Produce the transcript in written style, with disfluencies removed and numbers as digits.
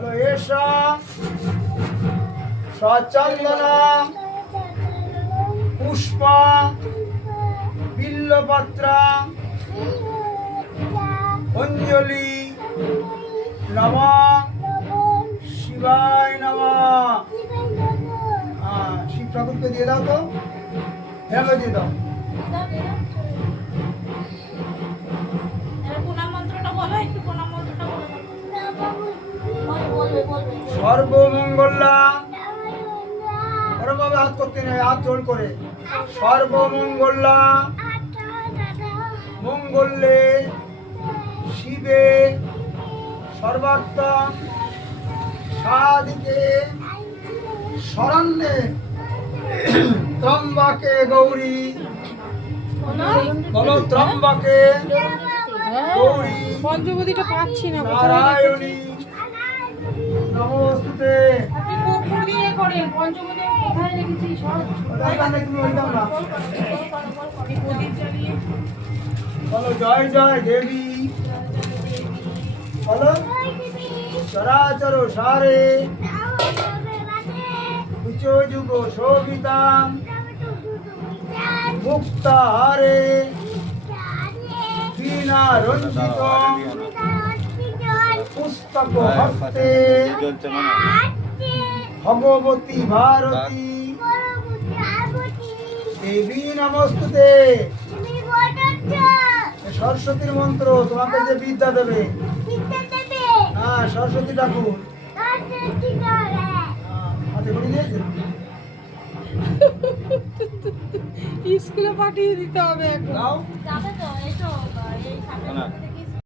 বলো এষা সচন্দনা পুষ্পা বিল্লপত্রা অঞ্জলি নমঃ শিবায় নমঃ। শিব ঠাকুরকে দিয়ে দাও তো, হ্যাঁ দিয়ে দাও। সর্বমঙ্গলা, ওরভাবে হাত করতে নেই, হাত জোর করে। সর্বমঙ্গলা মঙ্গলে শিবে সর্বার্থ সাধিকে শরণ্যে ত্রম্বকে গৌরী। বলো ত্রম্বকে গৌরী পঞ্চবতীটা পাচ্ছি না। নারায়ণী নমস্তে। বলো জয় জয় দেবী। বলো চরাচর সারে উচ্চ যুগ শোভিতা মুক্তাহারে বীণা রঞ্জিত পুস্তক হস্তে ভগবতী ভারতী দেবী নমস্তুতে। সরস্বতীর মন্ত্র, তোমাকে যে বিদ্যা দেবে। হ্যাঁ, সরস্বতী ঠাকুর হাতে করে দিয়েছে। স্কুলে পাঠিয়ে দিতে হবে এখন। দাও। যাবে তো, এই তো এই